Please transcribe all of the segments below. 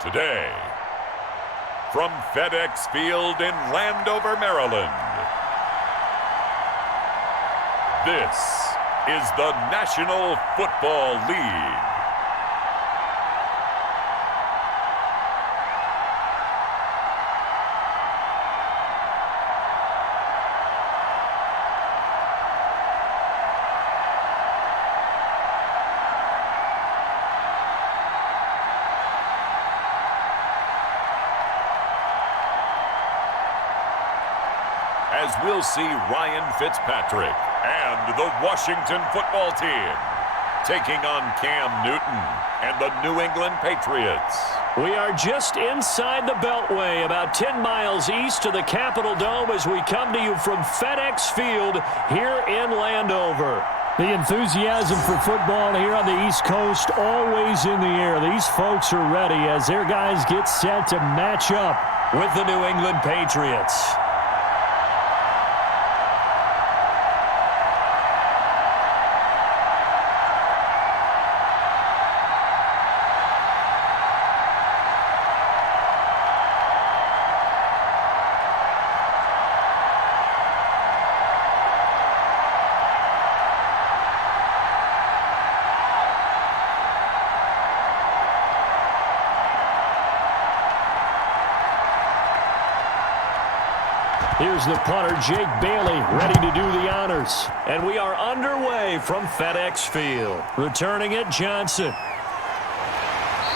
Today, from FedEx Field in Landover, Maryland, this is the National Football League. As we'll see Ryan Fitzpatrick and the Washington football team taking on Cam Newton and the New England Patriots. We are just inside the Beltway, about 10 miles east of the Capitol Dome as we come to you from FedEx Field here in Landover. The enthusiasm for football here on the East Coast always in the air. These folks are ready as their guys get set to match up with the New England Patriots. Here's the punter, Jake Bailey, ready to do the honors. And we are underway from FedEx Field. Returning it, Johnson.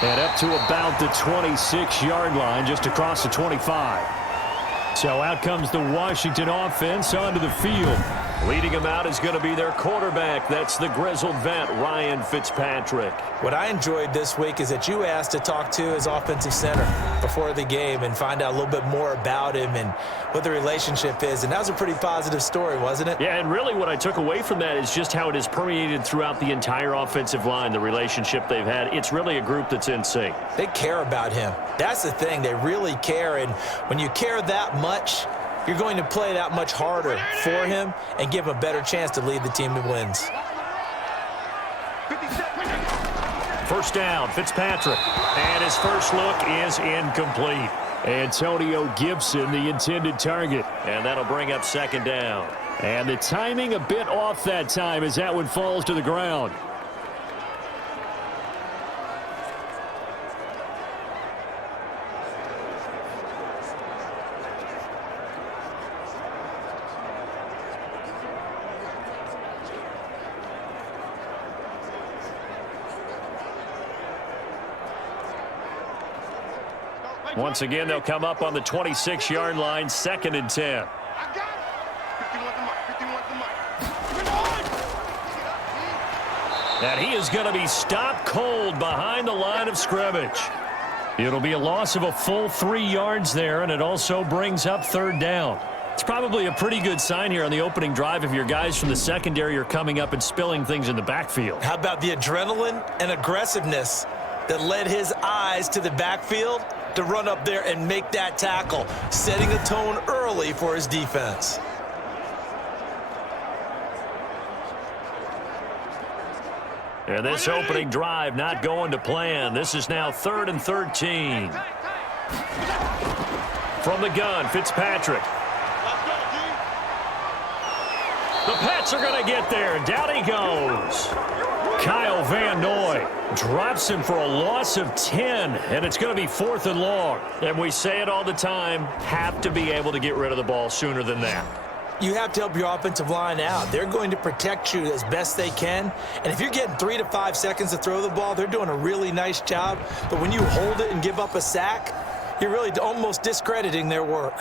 And up to about the 26-yard line, just across the 25. So out comes the Washington offense onto the field. Leading them out is going to be their quarterback. That's the grizzled vet, Ryan Fitzpatrick. What I enjoyed this week is that you asked to talk to his offensive center before the game and find out a little bit more about him and what the relationship is. And that was a pretty positive story, wasn't it? Yeah, and really what I took away from that is just how it has permeated throughout the entire offensive line, the relationship they've had. It's really a group that's in sync. They care about him. That's the thing. They really care. And when you care that much, you're going to play that much harder for him and give him a better chance to lead the team to wins. First down, Fitzpatrick. And his first look is incomplete. Antonio Gibson, the intended target. And that'll bring up second down. And the timing a bit off that time as that one falls to the ground. Once again, they'll come up on the 26-yard line, 2nd and 10. And he is going to be stopped cold behind the line of scrimmage. It'll be a loss of a full 3 yards there, and it also brings up 3rd down. It's probably a pretty good sign here on the opening drive if your guys from the secondary are coming up and spilling things in the backfield. How about the adrenaline and aggressiveness that led his eyes to the backfield to run up there and make that tackle, setting a tone early for his defense. And this opening drive not going to plan. This is now 3rd and 13. From the gun, Fitzpatrick. The Pats are going to get there. Down he goes. Kyle Van Noy drops him for a loss of 10, and it's going to be 4th and long. And we say it all the time, have to be able to get rid of the ball sooner than that. You have to help your offensive line out. They're going to protect you as best they can. And if you're getting 3 to 5 seconds to throw the ball, they're doing a really nice job. But when you hold it and give up a sack, you're really almost discrediting their work.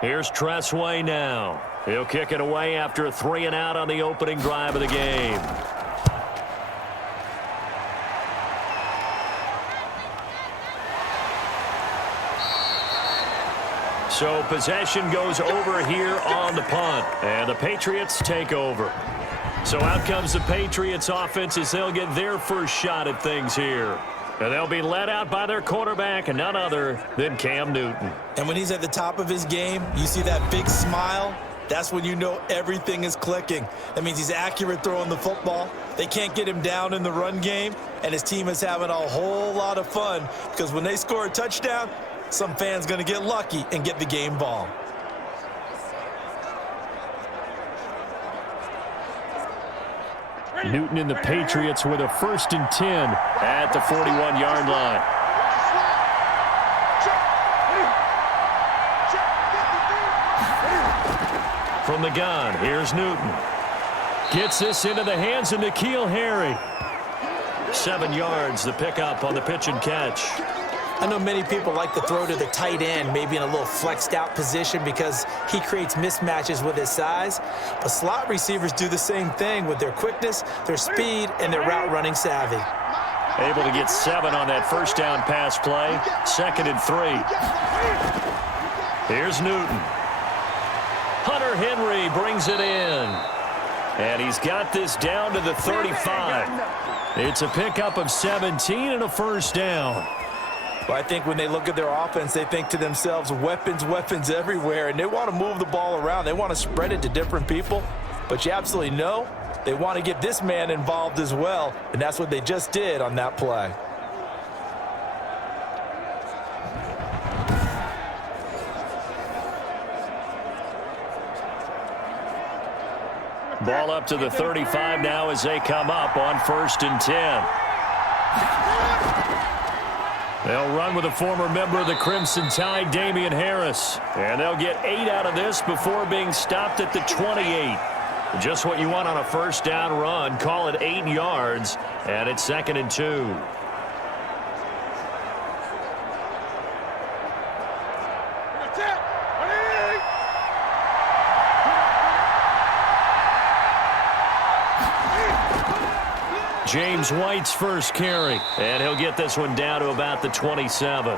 Here's Tressway now. He'll kick it away after a 3 and out on the opening drive of the game. So possession goes over here on the punt, and the Patriots take over. So out comes the Patriots offense as they'll get their first shot at things here. And they'll be led out by their quarterback and none other than Cam Newton. And when he's at the top of his game, you see that big smile that's when you know everything is clicking. That means he's accurate throwing the football. They can't get him down in the run game, and his team is having a whole lot of fun because when they score a touchdown, some fan's going to get lucky and get the game ball. Newton and the Patriots with a 1st and 10 at the 41-yard line. From the gun, here's Newton. Gets this into the hands of N'Keal Harry. 7 yards, the pickup on the pitch and catch. I know many people like to throw to the tight end, maybe in a little flexed out position because he creates mismatches with his size. But slot receivers do the same thing with their quickness, their speed, and their route running savvy. Able to get 7 on that first down pass play. 2nd and 3. Here's Newton. Hunter Henry brings it in. And he's got this down to the 35. It's a pickup of 17 and a 1st down. Well, I think when they look at their offense, they think to themselves, weapons, weapons everywhere, and they want to move the ball around. They want to spread it to different people, but you absolutely know they want to get this man involved as well, and that's what they just did on that play. Ball up to the 35 now as they come up on 1st and 10. They'll run with a former member of the Crimson Tide, Damian Harris. And they'll get 8 out of this before being stopped at the 28. Just what you want on a 1st down run. Call it 8 yards, and it's 2nd and 2. James White's first carry, and he'll get this one down to about the 27.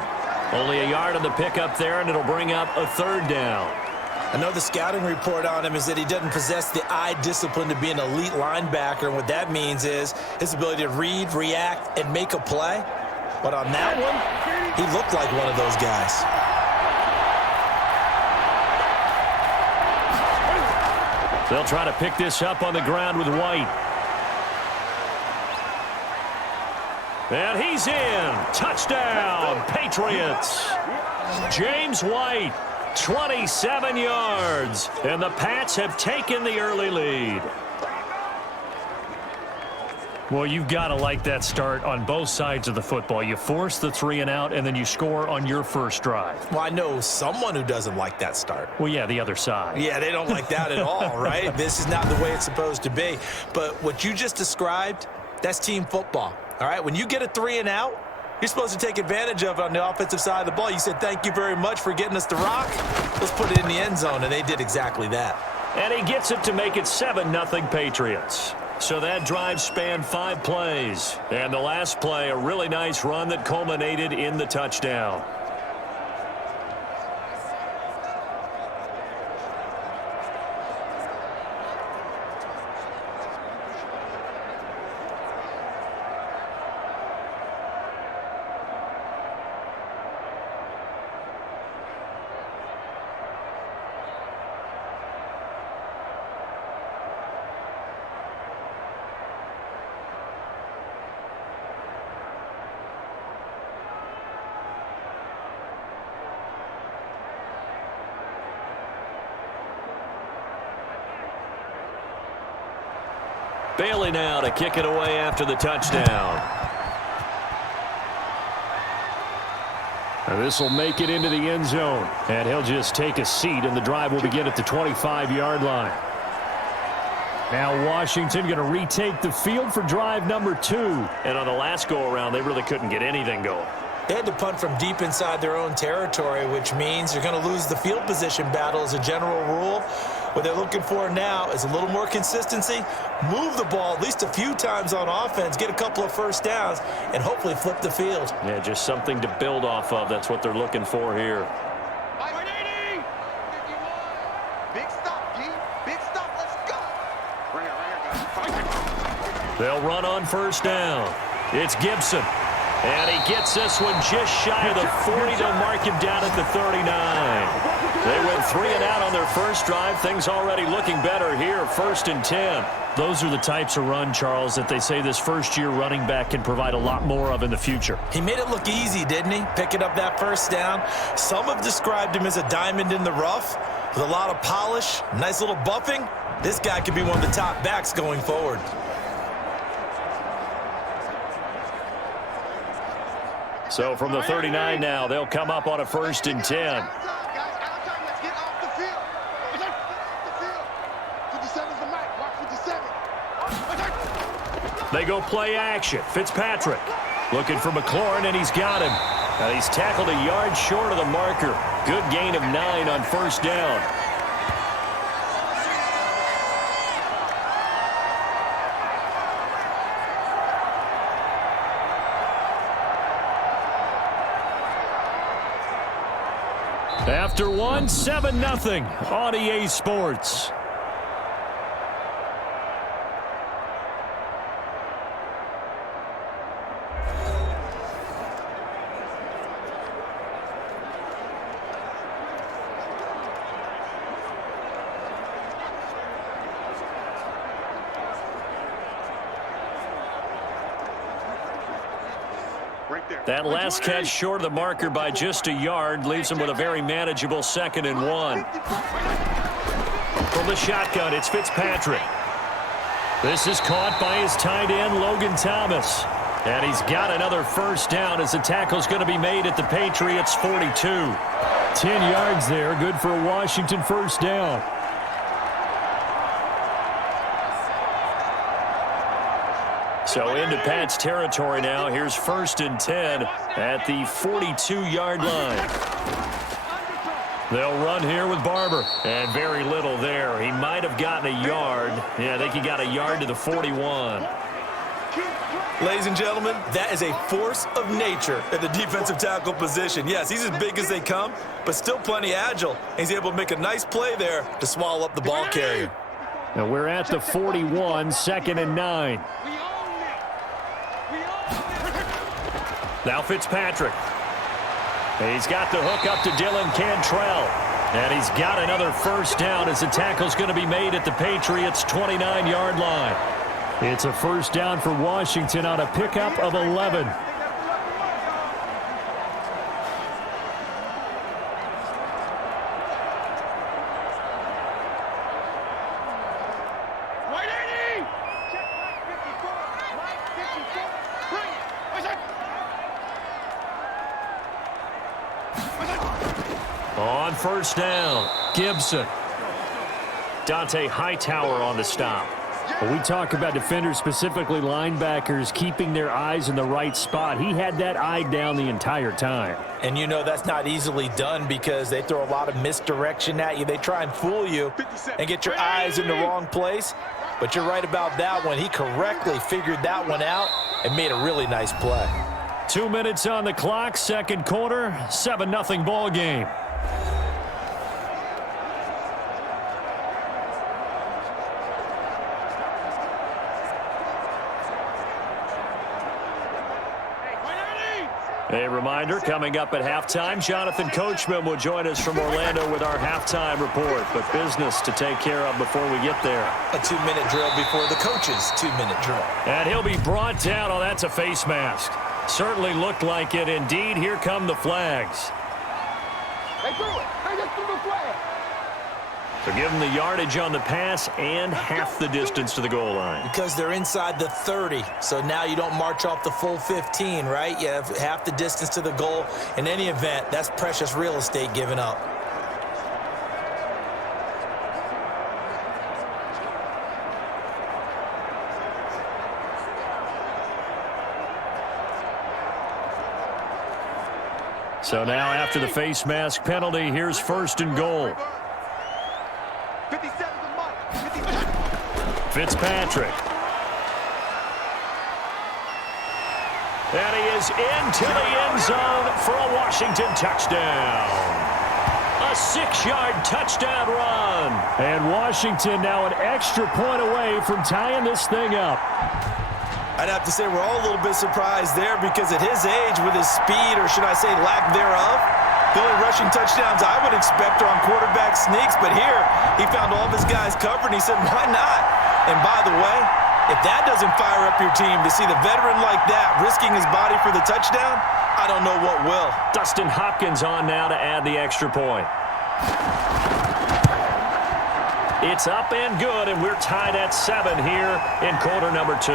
Only a yard on the pickup there, and it'll bring up a 3rd down. I know the scouting report on him is that he doesn't possess the eye discipline to be an elite linebacker, and what that means is his ability to read, react, and make a play. But on that one, he looked like one of those guys. They'll try to pick this up on the ground with White. And he's in. Touchdown, Patriots. James White, 27 yards. And the Pats have taken the early lead. Well, you've got to like that start on both sides of the football. You force the 3 and out, and then you score on your first drive. Well, I know someone who doesn't like that start. Well, yeah, the other side. Yeah, they don't like that at all, right? This is not the way it's supposed to be. But what you just described, that's team football. All right, when you get a 3 and out, you're supposed to take advantage of it on the offensive side of the ball. You said, thank you very much for getting us the rock. Let's put it in the end zone, and they did exactly that. And he gets it to make it 7-0 Patriots. So that drive spanned 5 plays. And the last play, a really nice run that culminated in the touchdown. Bailey now to kick it away after the touchdown. This will make it into the end zone, and he'll just take a seat, and the drive will begin at the 25-yard line. Now Washington going to retake the field for drive number 2. And on the last go-around, they really couldn't get anything going. They had to punt from deep inside their own territory, which means you're going to lose the field position battle as a general rule. What they're looking for now is a little more consistency, move the ball at least a few times on offense, get a couple of first downs, and hopefully flip the field. Yeah, just something to build off of. That's what they're looking for here. Big stop, D. Big stop. Let's go. Bring it. They'll run on first down. It's Gibson. And he gets this one just shy of the 40. They'll mark him down at the 39. They went 3 and out on their first drive. Things already looking better here. 1st and 10. Those are the types of run, Charles, that they say this first-year running back can provide a lot more of in the future. He made it look easy, didn't he? Picking up that first down. Some have described him as a diamond in the rough with a lot of polish, nice little buffing. This guy could be one of the top backs going forward. So from the 39 now, they'll come up on a 1st and 10. They go play action. Fitzpatrick looking for McLaurin, and he's got him. Now he's tackled a yard short of the marker. Good gain of 9 on 1st down. After one, 7-0 on EA Sports. That last catch short of the marker by just a yard leaves him with a very manageable 2nd and 1. From the shotgun, it's Fitzpatrick. This is caught by his tight end, Logan Thomas. And he's got another 1st down as the tackle's going to be made at the Patriots' 42. 10 yards there, good for a Washington 1st down. So into Pat's territory now. Here's 1st and 10 at the 42-yard line. They'll run here with Barber. And very little there. He might have gotten a yard. Yeah, I think he got a yard to the 41. Ladies and gentlemen, that is a force of nature at the defensive tackle position. Yes, he's as big as they come, but still plenty agile. He's able to make a nice play there to swallow up the ball carrier. Now we're at the 41, 2nd and 9. Now Fitzpatrick. He's got the hook up to Dylan Cantrell. And he's got another 1st down as the tackle's going to be made at the Patriots' 29-yard line. It's a 1st down for Washington on a pickup of 11. On 1st down, Gibson. Dante Hightower on the stop. When we talk about defenders, specifically linebackers, keeping their eyes in the right spot, he had that eye down the entire time. And you know that's not easily done because they throw a lot of misdirection at you. They try and fool you and get your eyes in the wrong place. But you're right about that one. He correctly figured that one out and made a really nice play. 2 minutes on the clock, 2nd quarter, 7-0 ball game. A reminder, coming up at halftime, Jonathan Coachman will join us from Orlando with our halftime report. But business to take care of before we get there. A 2-minute drill before the coach's 2-minute drill. And he'll be brought down. Oh, that's a face mask. Certainly looked like it. Indeed, here come the flags. They threw it. They just threw the flag. So give them the yardage on the pass and half the distance to the goal line. Because they're inside the 30, so now you don't march off the full 15, right? You have half the distance to the goal. In any event, that's precious real estate given up. So now after the face mask penalty, here's 1st and goal. 57 the mark. Fitzpatrick. And he is into the end zone for a Washington touchdown. A 6-yard touchdown run. And Washington now an extra point away from tying this thing up. I'd have to say we're all a little bit surprised there because at his age, with his speed, or should I say lack thereof, the only rushing touchdowns I would expect are on quarterback sneaks. But here, he found all of his guys covered, and he said, why not? And by the way, if that doesn't fire up your team to see the veteran like that risking his body for the touchdown, I don't know what will. Dustin Hopkins on now to add the extra point. It's up and good, and we're tied at 7 here in quarter number 2.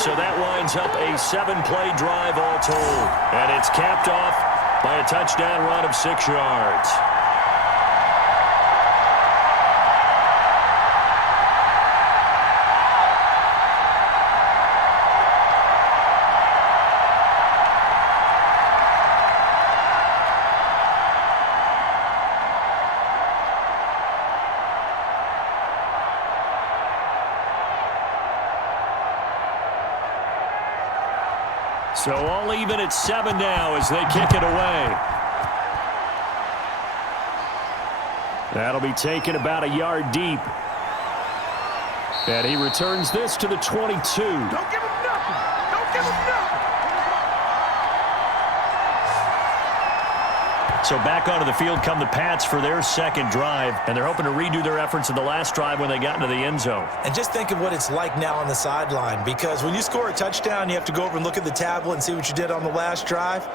So that winds up a 7-play drive all told. And it's capped off by a touchdown run of 6 yards. So all even at 7 now as they kick it away. That'll be taken about a yard deep. And he returns this to the 22. Don't give him nothing. Don't give him nothing. So back onto the field come the Pats for their second drive, and they're hoping to redo their efforts in the last drive when they got into the end zone. And just think of what it's like now on the sideline, because when you score a touchdown, you have to go over and look at the tablet and see what you did on the last drive.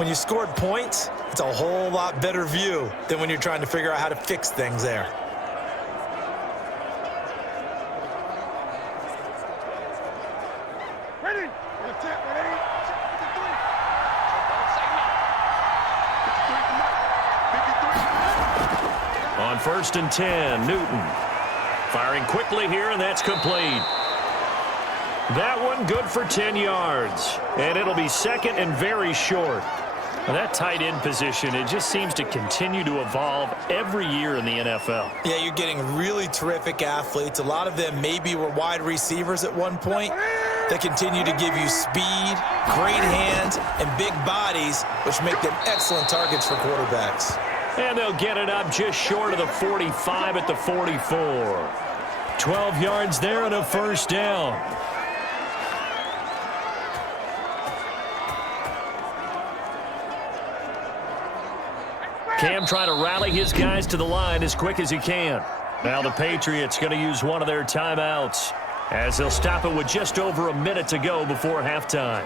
When you scored points, it's a whole lot better view than when you're trying to figure out how to fix things there. Ready? On 1st and 10, Newton firing quickly here, and that's complete. That one good for 10 yards, and it'll be second and very short. Now that tight end position, it just seems to continue to evolve every year in the NFL. Yeah, you're getting really terrific athletes. A lot of them maybe were wide receivers at one point. They continue to give you speed, great hands, and big bodies, which make them excellent targets for quarterbacks. And they'll get it up just short of the 45 at the 44. 12 yards there and a first down. Cam trying to rally his guys to the line as quick as he can. Now the Patriots going to use one of their timeouts as they'll stop it with just over a minute to go before halftime.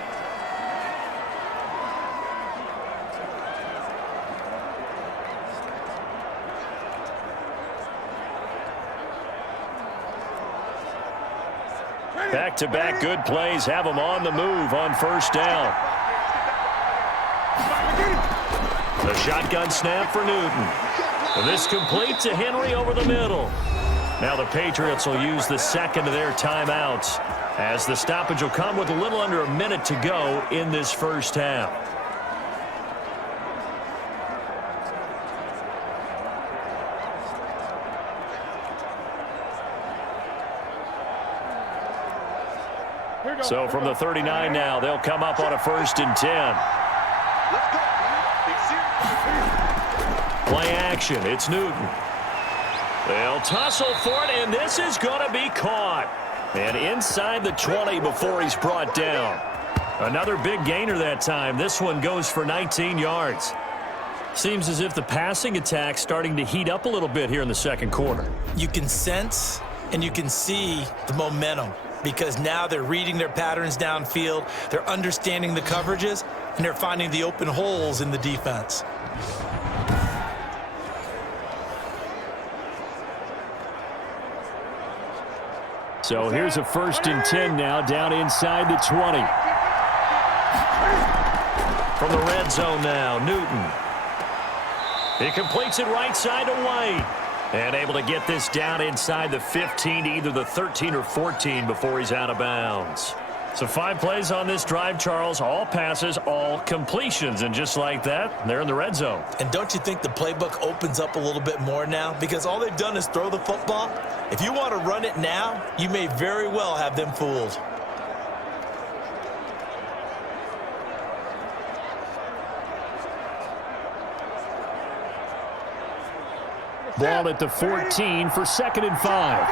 Back-to-back good plays have them on the move on first down. The shotgun snap for Newton. This complete to Henry over the middle. Now the Patriots will use the second of their timeouts as the stoppage will come with a little under a minute to go in this first half. So from the 39 now, they'll come up on a 1st and 10. Let's go. Play action. It's Newton. They'll tussle for it, and this is going to be caught. And inside the 20 before he's brought down. Another big gainer that time. This one goes for 19 yards. Seems as if the passing attack's starting to heat up a little bit here in the second quarter. You can sense and you can see the momentum, because now they're reading their patterns downfield, they're understanding the coverages, and they're finding the open holes in the defense. So here's a 1st and 10 now down inside the 20. From the red zone now, Newton. He completes it right side to White. And able to get this down inside the 15 to either the 13 or 14 before he's out of bounds. So 5 plays on this drive, Charles. All passes, all completions. And just like that, they're in the red zone. And don't you think the playbook opens up a little bit more now? Because all they've done is throw the football. If you want to run it now, you may very well have them fooled. Ball at the 14 for 2nd and 5.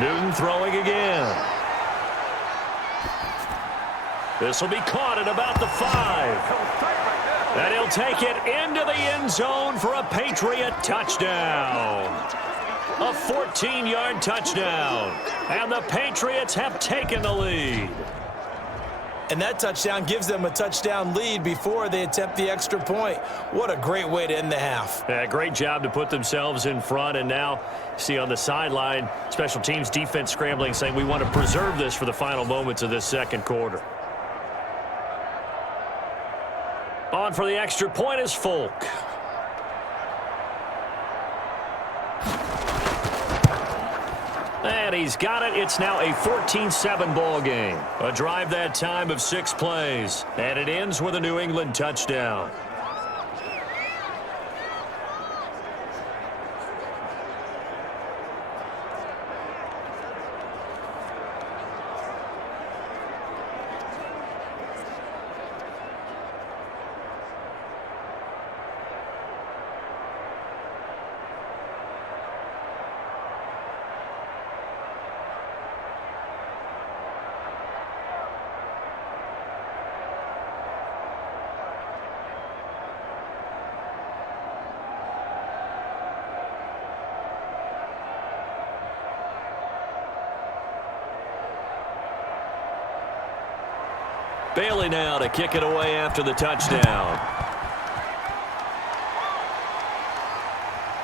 Newton throwing again. This will be caught at about the 5. And he'll take it into the end zone for a Patriot touchdown. A 14-yard touchdown. And the Patriots have taken the lead. And that touchdown gives them a touchdown lead before they attempt the extra point. What a great way to end the half. Yeah, great job to put themselves in front. And now, see on the sideline, special teams defense scrambling, saying we want to preserve this for the final moments of this second quarter. On for the extra point is Folk. And he's got it. It's now a 14-7 ball game. A drive that time of 6 plays. And it ends with a New England touchdown. Bailey now to kick it away after the touchdown.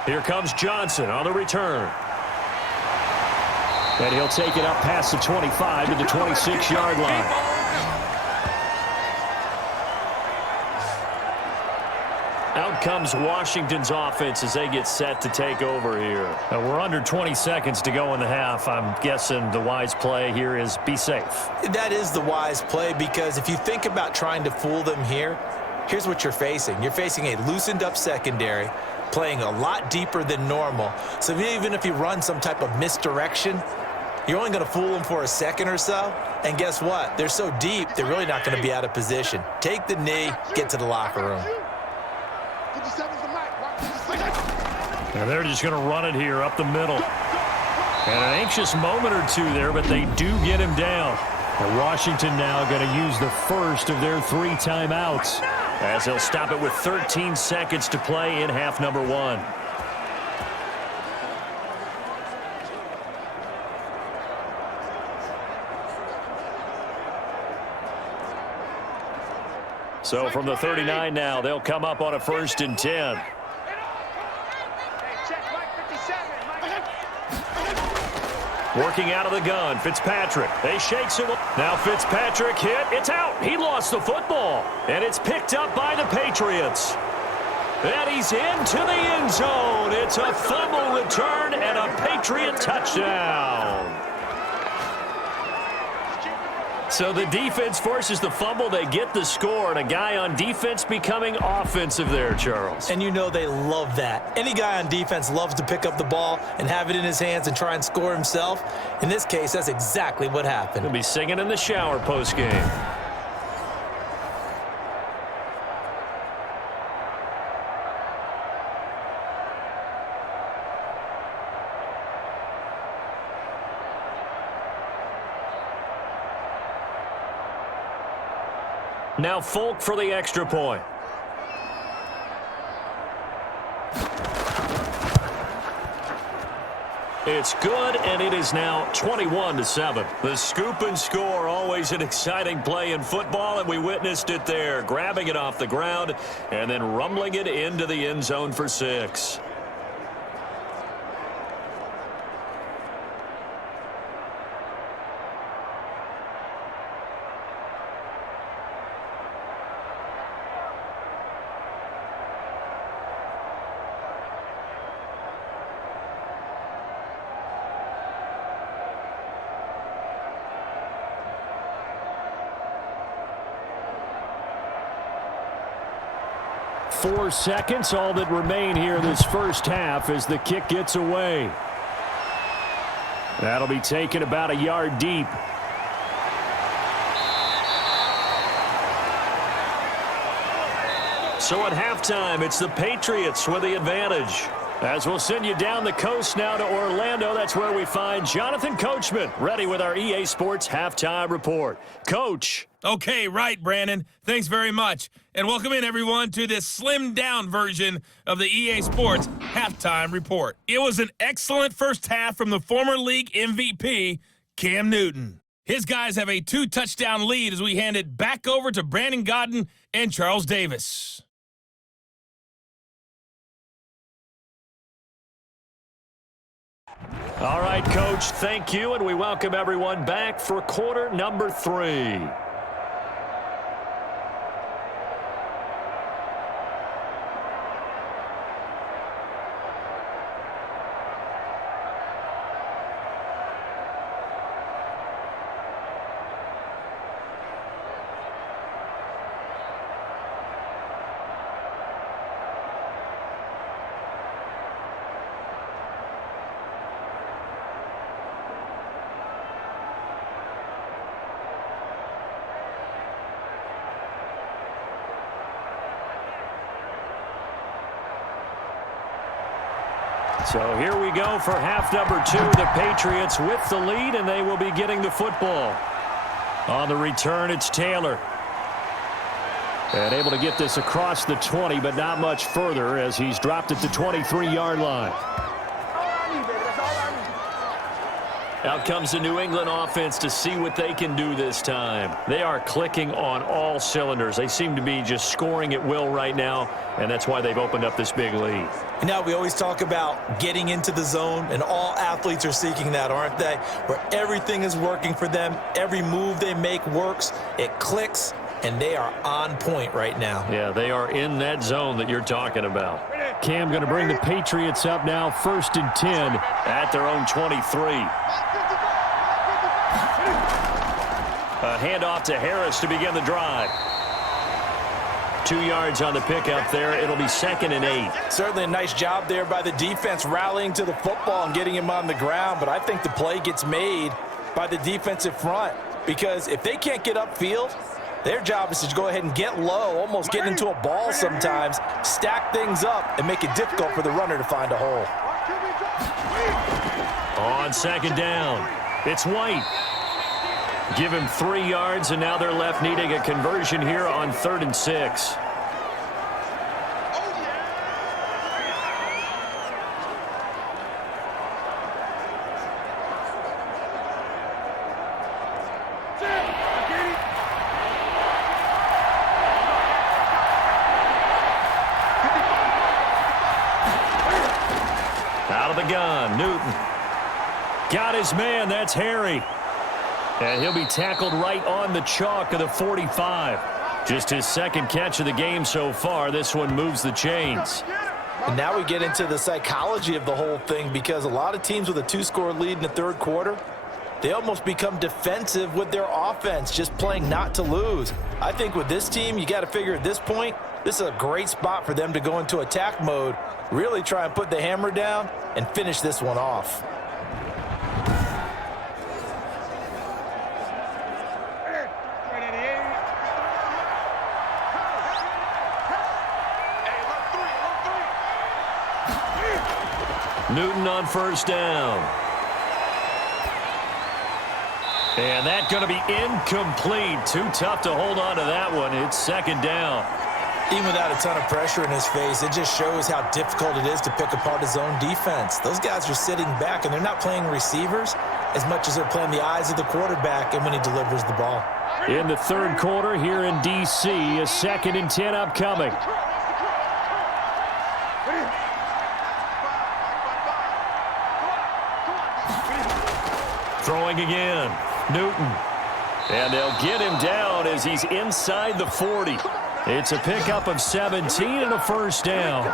Here comes Johnson on the return. And he'll take it up past the 25 to the 26-yard line. Out comes Washington's offense as they get set to take over here. We're under 20 seconds to go in the half. I'm guessing the wise play here is be safe. That is the wise play, because if you think about trying to fool them here, here's what you're facing. You're facing a loosened up secondary, playing a lot deeper than normal. So even if you run some type of misdirection, you're only going to fool them for a second or so. And guess what? They're so deep, they're really not going to be out of position. Take the knee, get to the locker room. And they're just going to run it here up the middle. And an anxious moment or two there, but they do get him down. And Washington now going to use the first of their 3 timeouts, as they'll stop it with 13 seconds to play in half number 1. So from the 39 now, they'll come up on a 1st and 10. Working out of the gun, Fitzpatrick. They shakes him. Now Fitzpatrick hit. It's out. He lost the football. And it's picked up by the Patriots. And he's into the end zone. It's a fumble return and a Patriot touchdown. So the defense forces the fumble. They get the score, and a guy on defense becoming offensive there, Charles. And you know they love that. Any guy on defense loves to pick up the ball and have it in his hands and try and score himself. In this case, that's exactly what happened. He'll be singing in the shower post-game. Now Folk for the extra point. It's good, and it is now 21-7. The scoop and score, always an exciting play in football, and we witnessed it there, grabbing it off the ground and then rumbling it into the end zone for 6. Four seconds, all that remain here in this first half as the kick gets away. That'll be taken about a yard deep. So at halftime, it's the Patriots with the advantage. As we'll send you down the coast now to Orlando, that's where we find Jonathan Coachman, ready with our EA Sports Halftime Report. Coach. Okay, right, Brandon. Thanks very much. And welcome in, everyone, to this slimmed-down version of the EA Sports Halftime Report. It was an excellent first half from the former league MVP, Cam Newton. His guys have a 2-touchdown lead as we hand it back over to Brandon Godden and Charles Davis. All right, Coach, thank you, and we welcome everyone back for quarter number 3. So here we go for half number 2. The Patriots with the lead, and they will be getting the football. On the return, it's Taylor. And able to get this across the 20, but not much further as he's dropped at the 23-yard line. Out comes the New England offense to see what they can do this time. They are clicking on all cylinders. They seem to be just scoring at will right now, and that's why they've opened up this big lead. Now, we always talk about getting into the zone, and all athletes are seeking that, aren't they? Where everything is working for them. Every move they make works. It clicks, and they are on point right now. Yeah, they are in that zone that you're talking about. Cam going to bring the Patriots up now, 1st and 10 at their own 23. A handoff to Harris to begin the drive. 2 yards on the pickup there. It'll be 2nd and 8. Certainly a nice job there by the defense rallying to the football and getting him on the ground, but I think the play gets made by the defensive front because if they can't get upfield, their job is to go ahead and get low, almost get into a ball sometimes, stack things up, and make it difficult for the runner to find a hole. On 2nd down, it's White. Give him 3 yards, and now they're left needing a conversion here on 3rd and 6. Out of the gun, Newton. Got his man, that's Harry. And he'll be tackled right on the chalk of the 45. Just his 2nd catch of the game so far. This one moves the chains. And now we get into the psychology of the whole thing because a lot of teams with a 2-score lead in the 3rd quarter, they almost become defensive with their offense, just playing not to lose. I think with this team, you got to figure at this point, this is a great spot for them to go into attack mode, really try and put the hammer down and finish this one off. Newton on 1st down. And that's going to be incomplete. Too tough to hold on to that one. It's 2nd down. Even without a ton of pressure in his face, it just shows how difficult it is to pick apart his own defense. Those guys are sitting back, and they're not playing receivers as much as they're playing the eyes of the quarterback and when he delivers the ball. In the 3rd quarter here in D.C., a 2nd and 10 upcoming. Throwing again, Newton. And they'll get him down as he's inside the 40. It's a pickup of 17 and a 1st down.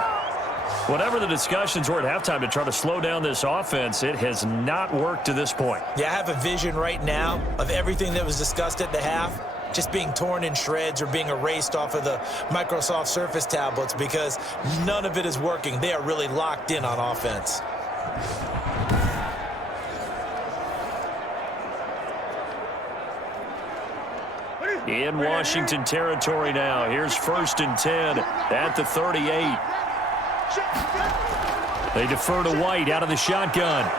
Whatever the discussions were at halftime to try to slow down this offense, it has not worked to this point. Yeah, I have a vision right now of everything that was discussed at the half just being torn in shreds or being erased off of the Microsoft Surface tablets because none of it is working. They are really locked in on offense. In Washington territory now. Here's 1st and 10 at the 38. They defer to White out of the shotgun.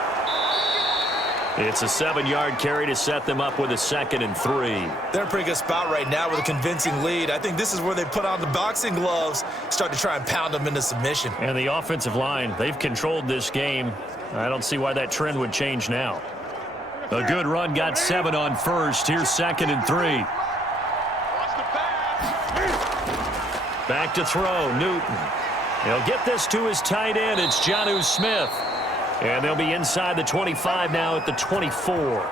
It's a 7-yard carry to set them up with a 2nd and 3. They're in a pretty good spot right now with a convincing lead. I think this is where they put on the boxing gloves, start to try and pound them into submission. And the offensive line, they've controlled this game. I don't see why that trend would change now. A good run, got 7 on first. Here's 2nd and 3. Back to throw, Newton. He'll get this to his tight end. It's Jonnu Smith. And they'll be inside the 25 now at the 24.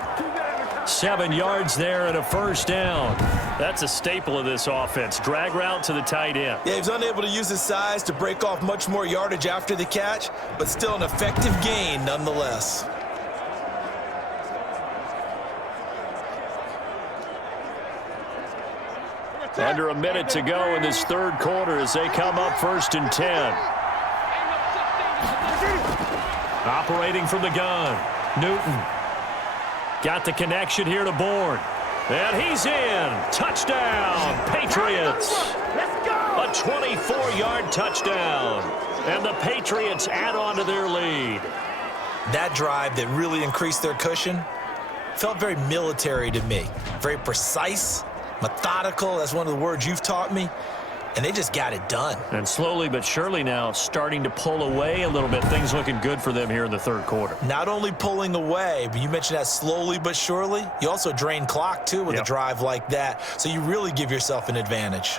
7 yards there and a first down. That's a staple of this offense. Drag route to the tight end. Yeah, he was unable to use his size to break off much more yardage after the catch, but still an effective gain nonetheless. Under a minute to go in this third quarter as they come up 1st and 10. Operating from the gun, Newton. Got the connection here to Bourne. And he's in. Touchdown, Patriots. A 24-yard touchdown. And the Patriots add on to their lead. That drive that really increased their cushion felt very military to me. Very precise, methodical. That's one of the words you've taught me. And they just got it done. And slowly but surely now starting to pull away a little bit. Things looking good for them here in the third quarter. Not only pulling away, but you mentioned that slowly but surely. You also drain clock, too, with a drive like that. So you really give yourself an advantage.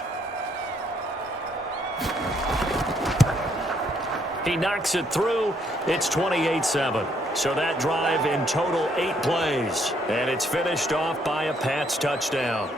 He knocks it through. It's 28-7. So that drive in total 8 plays. And it's finished off by a Pats touchdown.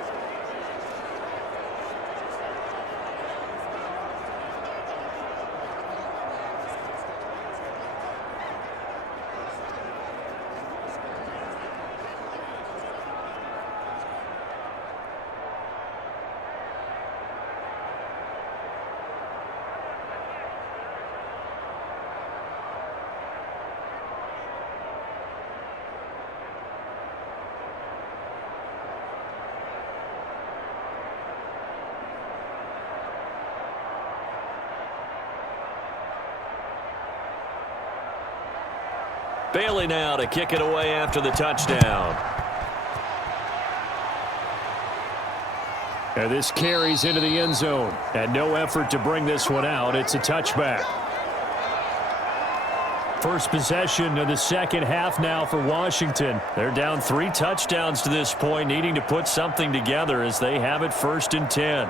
Bailey now to kick it away after the touchdown. And this carries into the end zone. And no effort to bring this one out. It's a touchback. First possession of the second half now for Washington. They're down 3 touchdowns to this point, needing to put something together as they have it 1st and 10.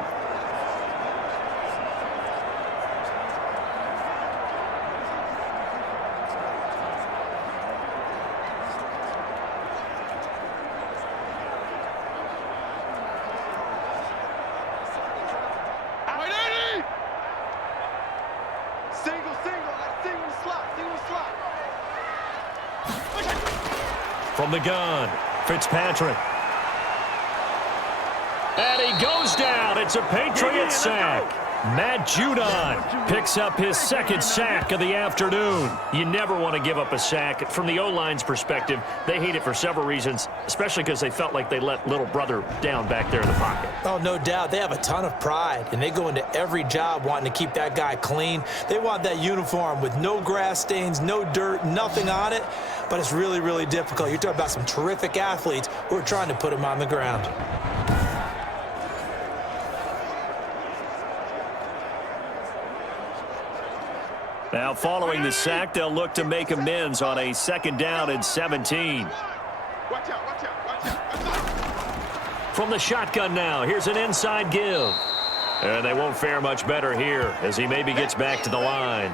From the gun, Fitzpatrick. And he goes down. It's a Patriots sack. Matt Judon picks up his 2nd sack of the afternoon. You never want to give up a sack. From the O-line's perspective, they hate it for several reasons, especially because they felt like they let little brother down back there in the pocket. Oh, no doubt. They have a ton of pride, and they go into every job wanting to keep that guy clean. They want that uniform with no grass stains, no dirt, nothing on it, but it's really, really difficult. You're talking about some terrific athletes who are trying to put him on the ground. Now following the sack, they'll look to make amends on a 2nd down and 17. From the shotgun now, here's an inside give. And they won't fare much better here as he maybe gets back to the line.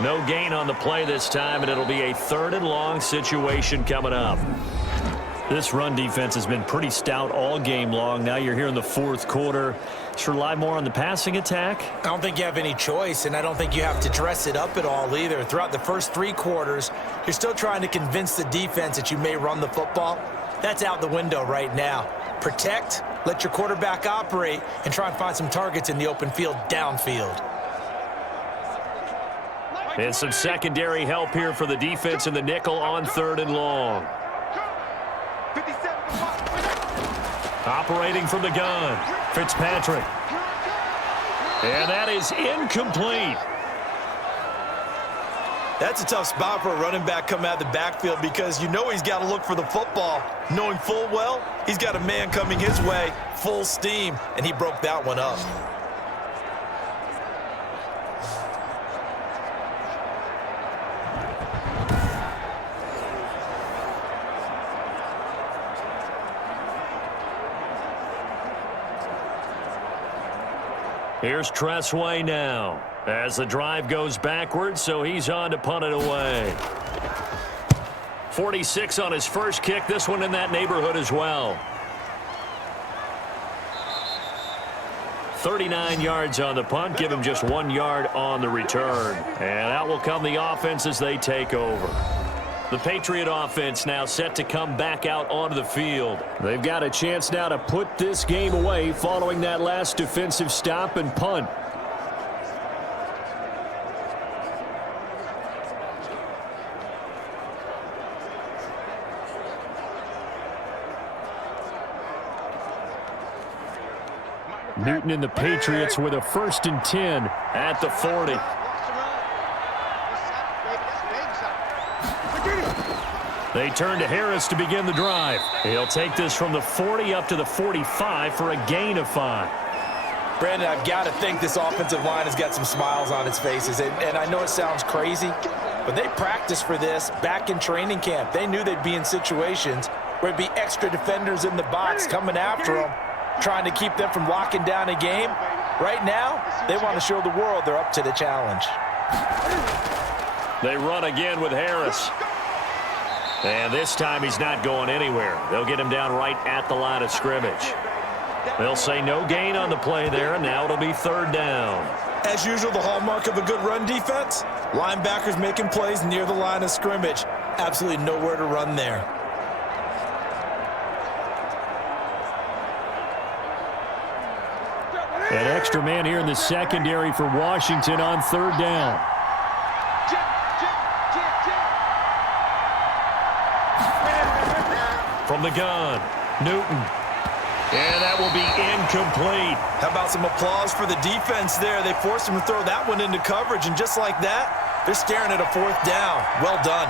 No gain on the play this time, and it'll be a 3rd and long situation coming up. This run defense has been pretty stout all game long. Now you're here in the 4th quarter. Should rely more on the passing attack? I don't think you have any choice, and I don't think you have to dress it up at all either. Throughout the first 3 quarters, you're still trying to convince the defense that you may run the football. That's out the window right now. Protect, let your quarterback operate, and try and find some targets in the open field downfield. And some secondary help here for the defense in the nickel on 3rd and long. Operating from the gun, Fitzpatrick. And that is incomplete. That's a tough spot for a running back coming out of the backfield because you know he's got to look for the football, knowing full well he's got a man coming his way, full steam, and he broke that one up. Here's Tressway now as the drive goes backwards, so he's on to punt it away. 46 on his first kick, this one in that neighborhood as well. 39 yards on the punt, give him just 1 yard on the return. And out will come the offense as they take over. The Patriot offense now set to come back out onto the field. They've got a chance now to put this game away following that last defensive stop and punt. Newton and the Patriots with a 1st and 10 at the 40. They turn to Harris to begin the drive. He'll take this from the 40 up to the 45 for a gain of 5. Brandon, I've got to think this offensive line has got some smiles on its faces. And I know it sounds crazy, but they practiced for this back in training camp. They knew they'd be in situations where it'd be extra defenders in the box coming after them, trying to keep them from locking down a game. Right now, they want to show the world they're up to the challenge. They run again with Harris. And this time he's not going anywhere. They'll get him down right at the line of scrimmage. They'll say no gain on the play there, and now it'll be 3rd down. As usual, the hallmark of a good run defense, linebackers making plays near the line of scrimmage. Absolutely nowhere to run there. An extra man here in the secondary for Washington on 3rd down. From the gun, Newton. And that will be incomplete. How about some applause for the defense there? They forced him to throw that one into coverage, and just like that, they're staring at a 4th down. Well done.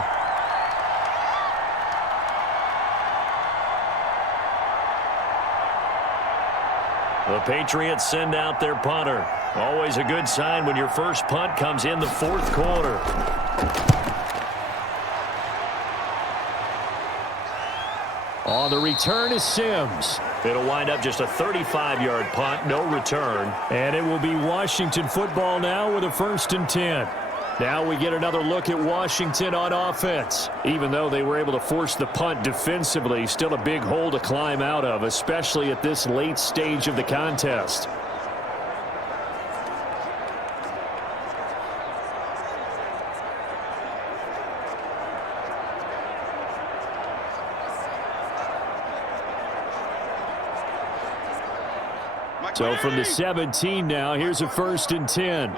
The Patriots send out their punter. Always a good sign when your first punt comes in the 4th quarter. On the return is Sims. It'll wind up just a 35-yard punt, no return. And it will be Washington football now with a 1st and 10. Now we get another look at Washington on offense. Even though they were able to force the punt defensively, still a big hole to climb out of, especially at this late stage of the contest. So from the 17 now, here's a 1st and 10.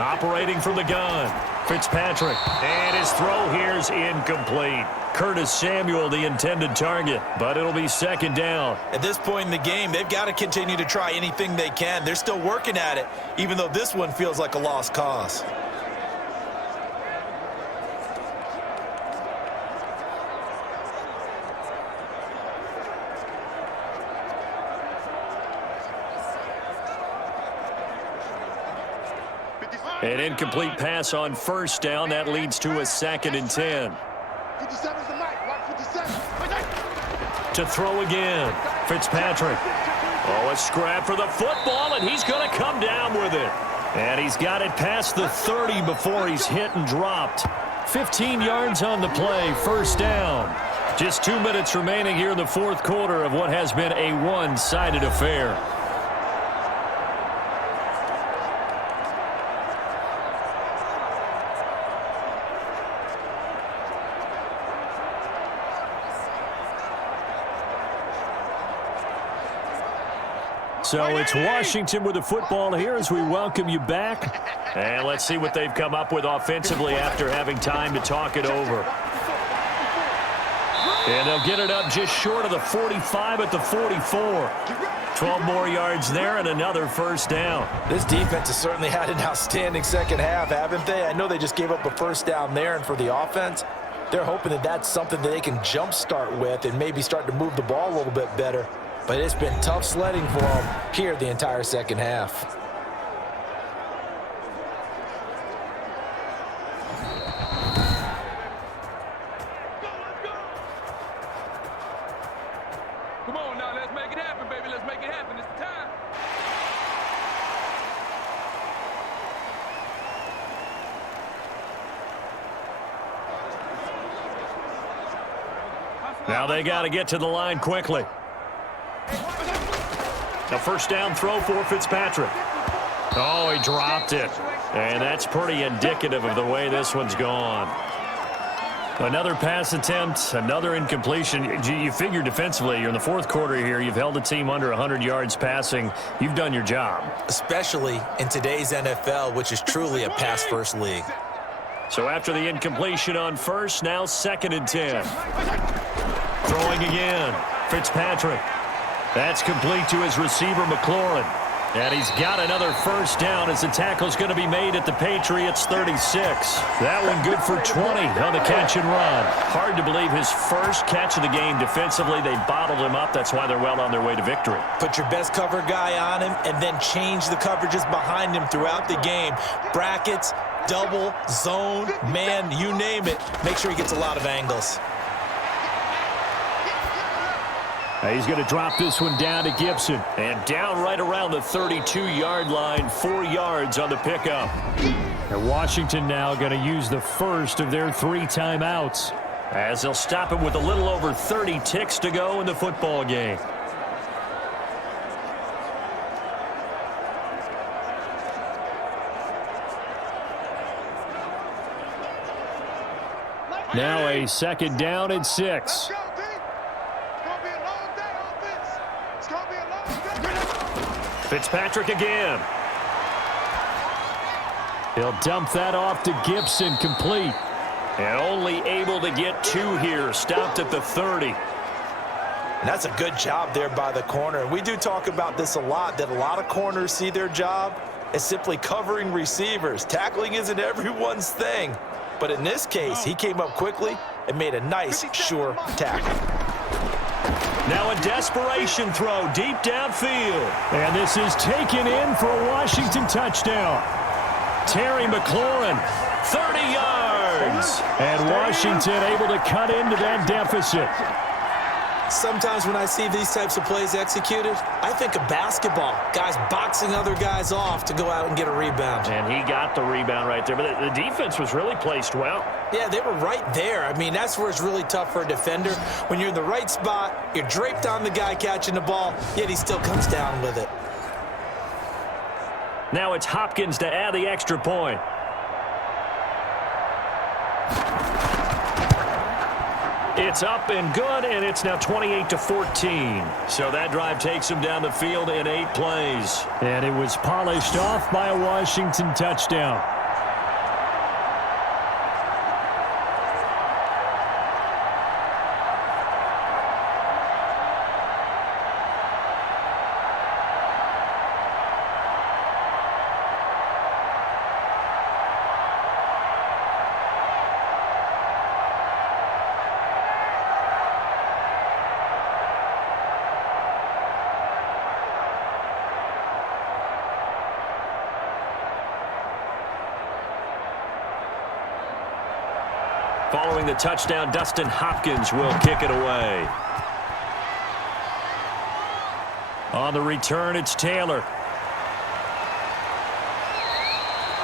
Operating from the gun, Fitzpatrick. And his throw here's incomplete. Curtis Samuel, the intended target, but it'll be 2nd down. At this point in the game, they've got to continue to try anything they can. They're still working at it, even though this one feels like a lost cause. An incomplete pass on 1st down. That leads to a 2nd and 10. To throw again, Fitzpatrick. Oh, a scrap for the football, and he's going to come down with it. And he's got it past the 30 before he's hit and dropped. 15 yards on the play, 1st down. Just 2 minutes remaining here in the 4th quarter of what has been a one-sided affair. So it's Washington with the football here as we welcome you back. And let's see what they've come up with offensively after having time to talk it over. And they'll get it up just short of the 45 at the 44. 12 more yards there and another first down. This defense has certainly had an outstanding second half, haven't they? I know they just gave up a first down there, and for the offense, they're hoping that that's something that they can jumpstart with and maybe start to move the ball a little bit better. But it's been tough sledding for them here the entire second half. Come on now, let's make it happen, baby. Let's make it happen. It's the time. Now they got to get to the line quickly. A first down throw for Fitzpatrick. Oh, he dropped it. And that's pretty indicative of the way this one's gone. Another pass attempt, another incompletion. You figure defensively, you're in the fourth quarter here. You've held a team under 100 yards passing. You've done your job. Especially in today's NFL, which is truly a pass-first league. So after the incompletion on first, now 2nd and 10. Throwing again. Fitzpatrick. That's complete to his receiver, McLaurin. And he's got another first down as the tackle's going to be made at the Patriots 36. That one good for 20 on the catch and run. Hard to believe his first catch of the game defensively. They bottled him up. That's why they're well on their way to victory. Put your best cover guy on him and then change the coverages behind him throughout the game. Brackets, double, zone, man, you name it. Make sure he gets a lot of angles. He's going to drop this one down to Gibson. And down right around the 32-yard line, 4 yards on the pickup. And Washington now going to use the first of their 3 timeouts, as they'll stop him with a little over 30 ticks to go in the football game. Now a 2nd down and 6. Fitzpatrick again. He'll dump that off to Gibson, complete. And only able to get 2 here, stopped at the 30. And that's a good job there by the corner. And we do talk about this a lot, that a lot of corners see their job as simply covering receivers. Tackling isn't everyone's thing. But in this case, he came up quickly and made a nice, sure tackle. Now a desperation throw deep downfield. And this is taken in for a Washington touchdown. Terry McLaurin, 30 yards. And Washington able to cut into that deficit. Sometimes when I see these types of plays executed, I think of basketball. Guys boxing other guys off to go out and get a rebound. And he got the rebound right there. But the defense was really placed well. Yeah, they were right there. I mean, that's where it's really tough for a defender. When you're in the right spot, you're draped on the guy catching the ball, yet he still comes down with it. Now it's Hopkins to add the extra point. It's up and good, and it's now 28-14. So that drive takes him down the field in 8 plays. And it was polished off by a Washington touchdown. Following the touchdown, Dustin Hopkins will kick it away. On the return, it's Taylor.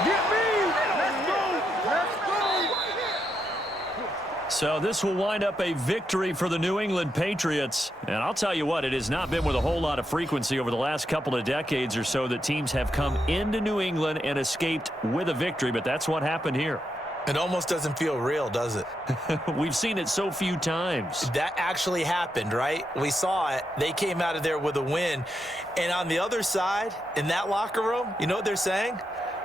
Get me! Let's go! Let's go! So this will wind up a victory for the New England Patriots. And I'll tell you what, it has not been with a whole lot of frequency over the last couple of decades or so that teams have come into New England and escaped with a victory, but that's what happened here. It almost doesn't feel real, does it? We've seen it so few times. That actually happened, right? We saw it. They came out of there with a win. And on the other side, in that locker room, you know what they're saying?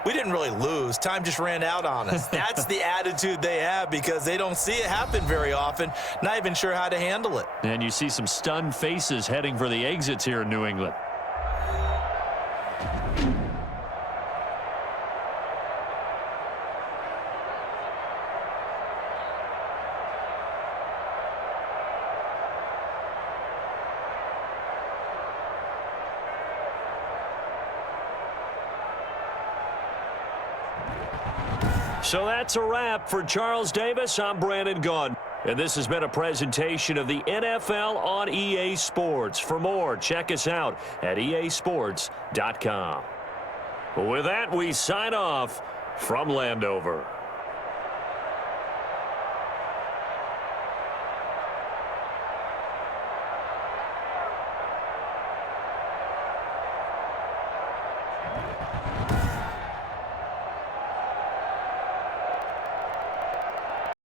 we didn't really lose. Time just ran out on us. That's the attitude they have because they don't see it happen very often, not even sure how to handle it. And you see some stunned faces heading for the exits here in New England. So that's a wrap. For Charles Davis, I'm Brandon Gunn. And this has been a presentation of the NFL on EA Sports. For more, check us out at easports.com. With that, we sign off from Landover.